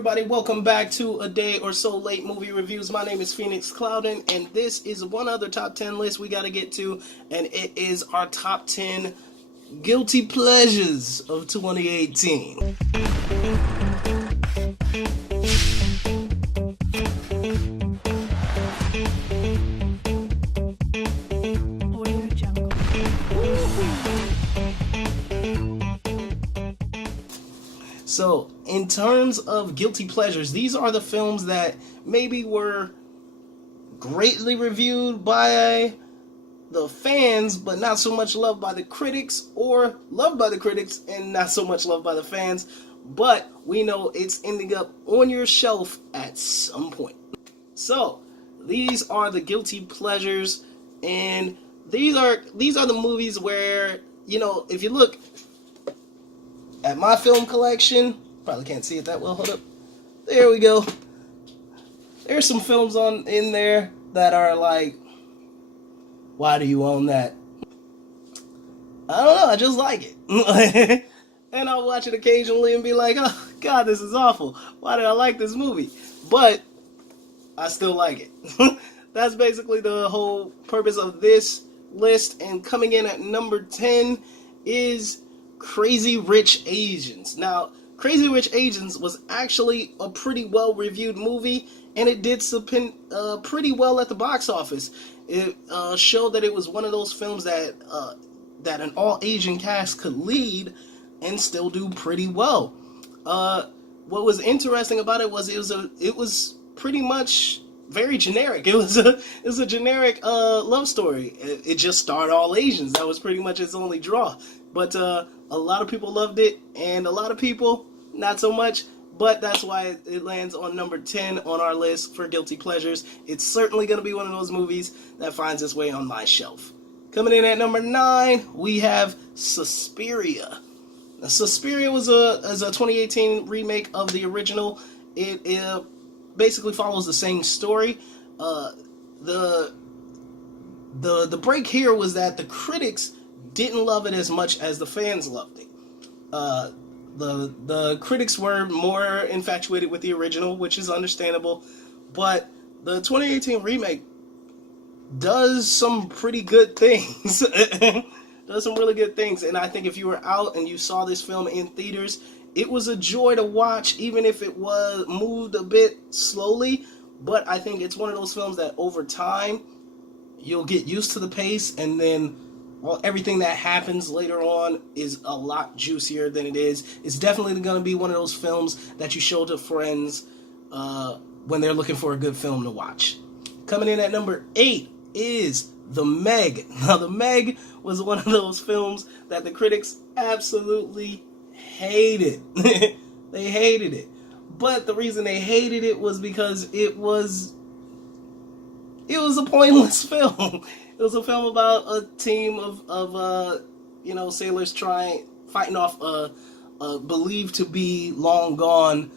Everybody, welcome back to A Day or So Late Movie Reviews. My name is Phoenix Clouden, and this is one other top 10 list we got to get to, and it is our top 10 guilty pleasures of 2018. So, in terms of guilty pleasures, these are the films that maybe were greatly reviewed by the fans, but not so much loved by the critics, or loved by the critics and not so much loved by the fans, but we know it's ending up on your shelf at some point. So, these are the guilty pleasures, and these are the movies where, if you look at my film collection, probably can't see it that well, hold up. There we go. There's some films in there that are like, why do you own that? I don't know, I just like it. And I'll watch it occasionally and be like, oh god, this is awful. Why did I like this movie? But I still like it. That's basically the whole purpose of this list. And coming in at number 10 is Crazy Rich Asians. Now, Crazy Rich Asians was actually a pretty well-reviewed movie, and it did pretty well at the box office. It showed that it was one of those films that an all-Asian cast could lead and still do pretty well. What was interesting about it was it was pretty much very generic. It was a generic love story. It just starred all Asians. That was pretty much its only draw. But a lot of people loved it, and a lot of people not so much. But that's why it lands on number 10 on our list for guilty pleasures. It's certainly going to be one of those movies that finds its way on my shelf. Coming in at number 9, we have Suspiria. Now, Suspiria was a 2018 remake of the original. It basically follows the same story. The break here was that the critics didn't love it as much as the fans loved it. The critics were more infatuated with the original, which is understandable, but the 2018 remake does some pretty good things. Does some really good things, and I think if you were out and you saw this film in theaters, it was a joy to watch, even if it was moved a bit slowly. But I think it's one of those films that over time you'll get used to the pace, and then everything that happens later on is a lot juicier than it is. It's definitely going to be one of those films that you show to friends when they're looking for a good film to watch. Coming in at number 8 is The Meg. Now, The Meg was one of those films that the critics absolutely hated. They hated it. But the reason they hated it was because it was a pointless film. It was a film about a team of sailors fighting off a believed to be long gone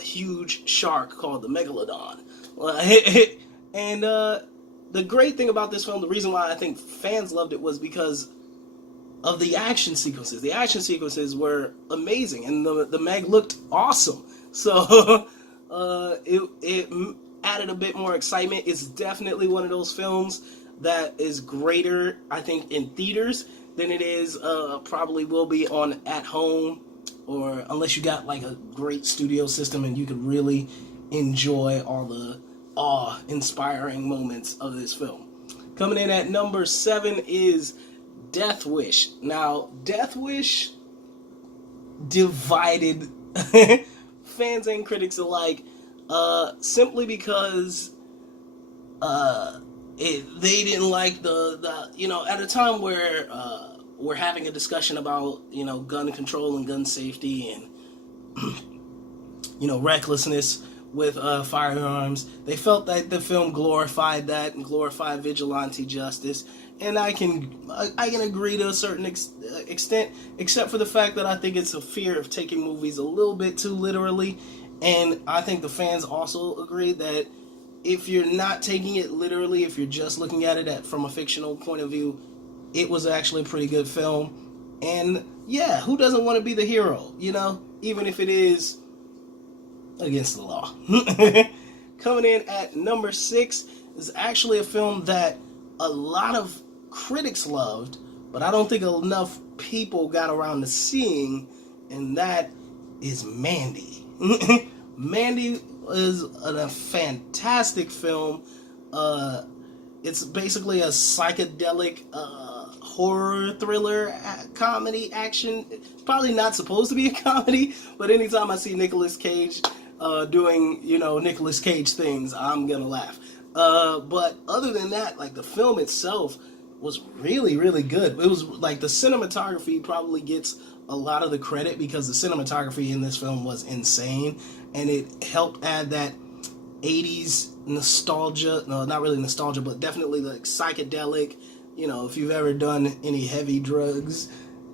huge shark called the Megalodon. And the great thing about this film, the reason why I think fans loved it, was because of the action sequences. The action sequences were amazing, and the Meg looked awesome. So it added a bit more excitement. It's definitely one of those films that is greater, I think, in theaters than it is probably will be on at home, or unless you got like a great studio system and you could really enjoy all the awe-inspiring moments of this film. Coming in at number 7 is Death Wish. Now, Death Wish divided fans and critics alike, simply because they didn't like the at a time where we're having a discussion about gun control and gun safety and recklessness with firearms. They felt that the film glorified that and glorified vigilante justice, and I can agree to a certain extent, except for the fact that I think it's a fear of taking movies a little bit too literally. And I think the fans also agree that if you're not taking it literally, if you're just looking at it from a fictional point of view, it was actually a pretty good film. And yeah, who doesn't want to be the hero, you know? Even if it is against the law. Coming in at number 6 is actually a film that a lot of critics loved, but I don't think enough people got around to seeing, and that is Mandy. Mandy is a fantastic film. It's basically a psychedelic horror thriller comedy action. It's probably not supposed to be a comedy, but anytime I see Nicolas Cage doing, Nicolas Cage things, I'm gonna laugh. But other than that, like, the film itself was really, really good. It was like the cinematography probably gets a lot of the credit because the cinematography in this film was insane, and it helped add that 80s nostalgia. No, not really nostalgia, but definitely like psychedelic. If you've ever done any heavy drugs,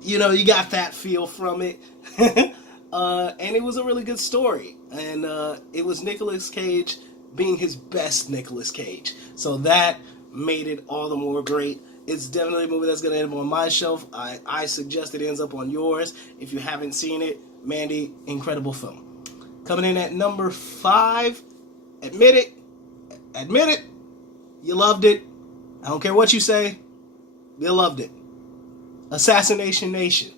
you got that feel from it. And it was a really good story, and it was Nicolas Cage being his best Nicolas Cage, so that made it all the more great. It's definitely a movie that's going to end up on my shelf. I suggest it ends up on yours if you haven't seen it. Mandy, incredible film. Coming in at number 5, admit it, you loved it. I don't care what you say, you loved it. Assassination Nation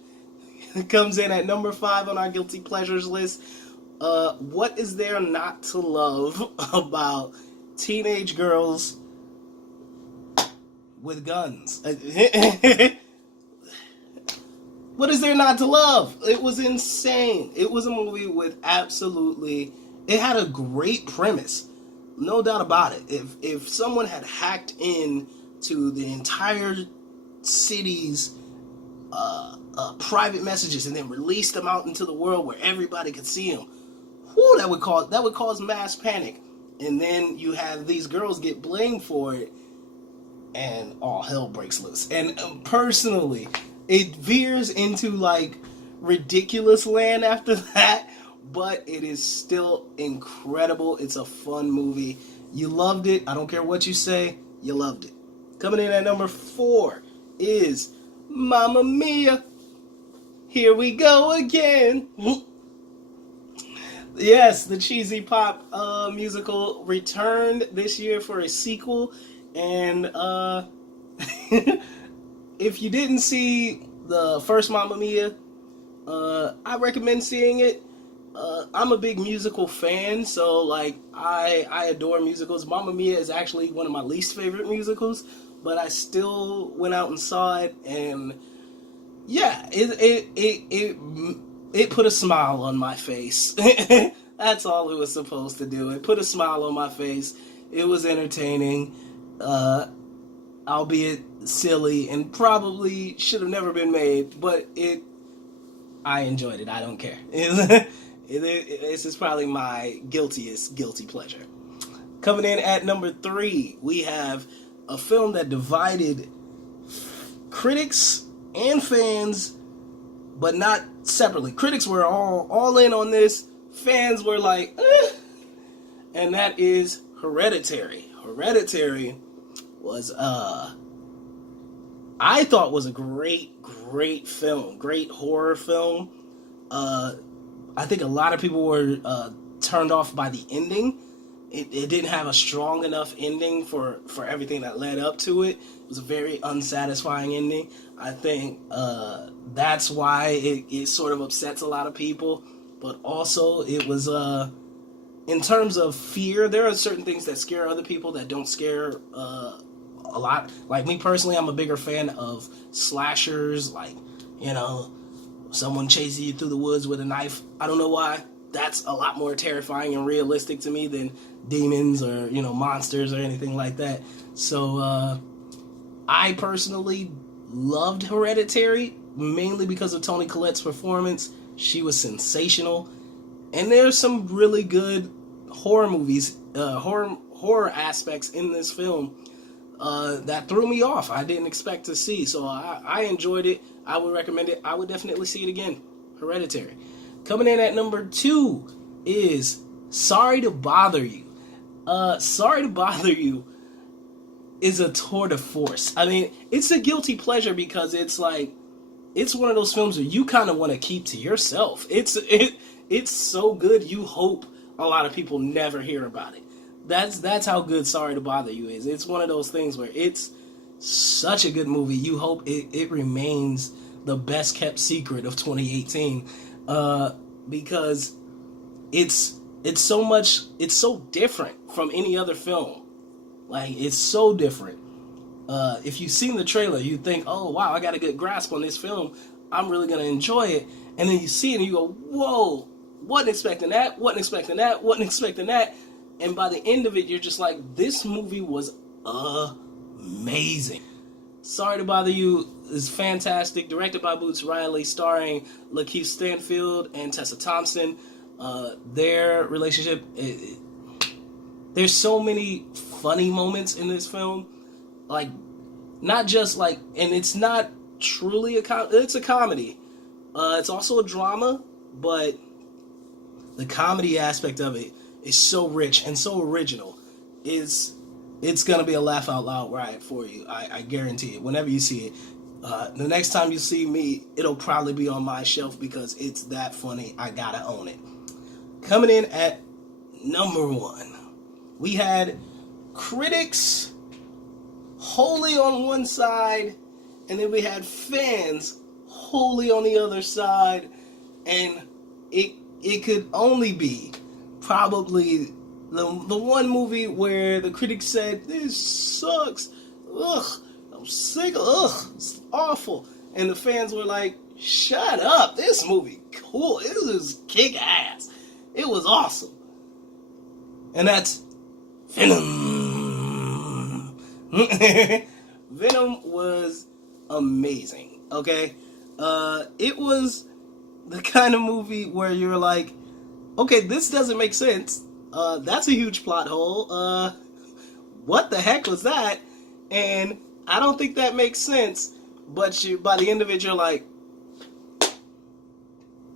comes in at number 5 on our guilty pleasures list. What is there not to love about teenage girls with guns? What is there not to love? It was insane. It was a movie with it had a great premise. No doubt about it. If someone had hacked in to the entire city's private messages and then released them out into the world where everybody could see them, that would cause mass panic. And then you have these girls get blamed for it, and all hell breaks loose. And personally, it veers into like ridiculous land after that, but it is still incredible. It's a fun movie. You loved it. I don't care what you say, you loved it. Coming in at number 4 is Mamma Mia. Here we go again. Yes, the cheesy pop musical returned this year for a sequel. And if you didn't see the first Mamma Mia, I recommend seeing it. I'm a big musical fan, so like I adore musicals. Mamma Mia is actually one of my least favorite musicals, but I still went out and saw it, and yeah, it put a smile on my face. That's all it was supposed to do. It put a smile on my face. It was entertaining. Albeit silly and probably should have never been made, but I enjoyed it. I don't care. This is probably my guilty pleasure. Coming in at number 3, we have a film that divided critics and fans, but not separately. Critics were all in on this. Fans were like, and that is Hereditary. Hereditary was I thought was a great film, great horror film. I think a lot of people were turned off by the ending. It didn't have a strong enough ending for everything that led up to it. It was a very unsatisfying ending. I think that's why it sort of upsets a lot of people. But also, it was in terms of fear, there are certain things that scare other people that don't scare a lot. Like me personally, I'm a bigger fan of slashers, like, someone chasing you through the woods with a knife. I don't know why. That's a lot more terrifying and realistic to me than demons or, monsters or anything like that. So, I personally loved Hereditary, mainly because of Toni Collette's performance. She was sensational. And there's some really good horror movies, horror aspects in this film that threw me off. I didn't expect to see. So I enjoyed it. I would recommend it. I would definitely see it again. Hereditary. Coming in at number 2 is Sorry to Bother You. Sorry to Bother You is a tour de force. I mean, it's a guilty pleasure because it's like, it's one of those films that you kind of want to keep to yourself. It's so good, you hope a lot of people never hear about it. That's how good Sorry to Bother You is. It's one of those things where it's such a good movie. You hope it remains the best kept secret of 2018, because it's so different from any other film. Like, it's so different. If you've seen the trailer, you think, oh wow, I got a good grasp on this film, I'm really gonna enjoy it. And then you see it and you go, whoa, wasn't expecting that, wasn't expecting that, wasn't expecting that. And by the end of it, you're just like, this movie was amazing. Sorry to Bother You is fantastic. Directed by Boots Riley, starring Lakeith Stanfield and Tessa Thompson. Their relationship, there's so many funny moments in this film. Like, not just like, and it's not truly it's a comedy. It's also a drama, but the comedy aspect of it is so rich and so original. It's gonna be a laugh out loud ride for you. I guarantee it. Whenever you see it, the next time you see me, it'll probably be on my shelf because it's that funny. I gotta own it. Coming in at number 1, we had critics wholly on one side, and then we had fans wholly on the other side, and it could only be probably the one movie where the critics said, this sucks, ugh, I'm sick, ugh, it's awful, and the fans were like, shut up, this movie cool, it was kick ass, it was awesome. And that's Venom. Venom was amazing, okay? It was the kind of movie where you're like, okay, this doesn't make sense. That's a huge plot hole. What the heck was that? And I don't think that makes sense. But by the end of it, you're like,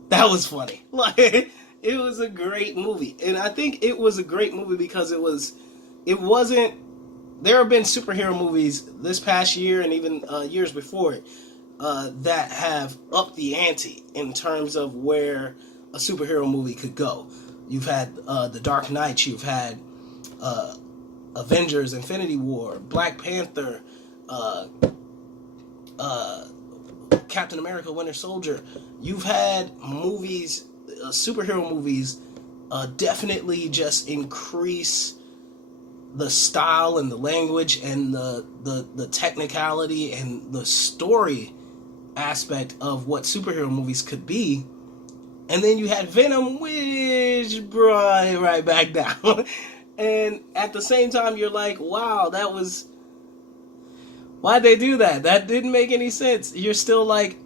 that was funny. Like, it was a great movie. And I think it was a great movie because it wasn't, there have been superhero movies this past year and even years before it that have upped the ante in terms of where a superhero movie could go. You've had The Dark Knight, you've had Avengers, Infinity War, Black Panther, Captain America, Winter Soldier. You've had movies, superhero movies, definitely just increase the style and the language and the technicality and the story aspect of what superhero movies could be. And then you had Venom, which brought it right back down. And at the same time, you're like, wow, why'd they do that? That didn't make any sense. You're still like,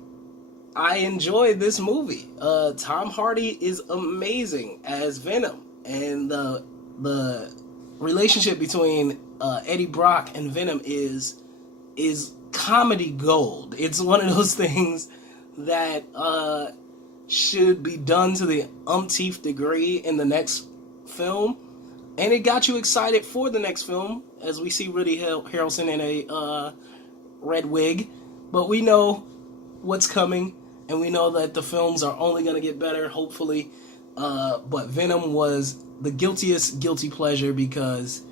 I enjoyed this movie. Tom Hardy is amazing as Venom. And the relationship between Eddie Brock and Venom is comedy gold. It's one of those things that should be done to the umpteenth degree in the next film, and it got you excited for the next film as we see Woody Harrelson in a red wig. But we know what's coming, and we know that the films are only going to get better, hopefully. But Venom was the guiltiest guilty pleasure because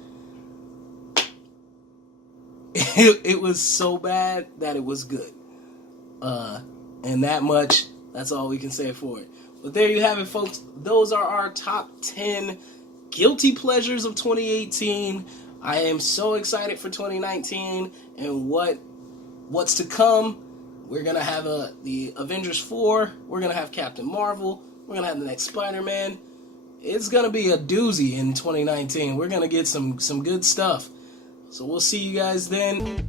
it was so bad that it was good. And that much, that's all we can say for it. But there you have it, folks. Those are our top 10 guilty pleasures of 2018. I am so excited for 2019 and what's to come. We're going to have the Avengers 4. We're going to have Captain Marvel. We're going to have the next Spider-Man. It's going to be a doozy in 2019. We're going to get some good stuff. So we'll see you guys then.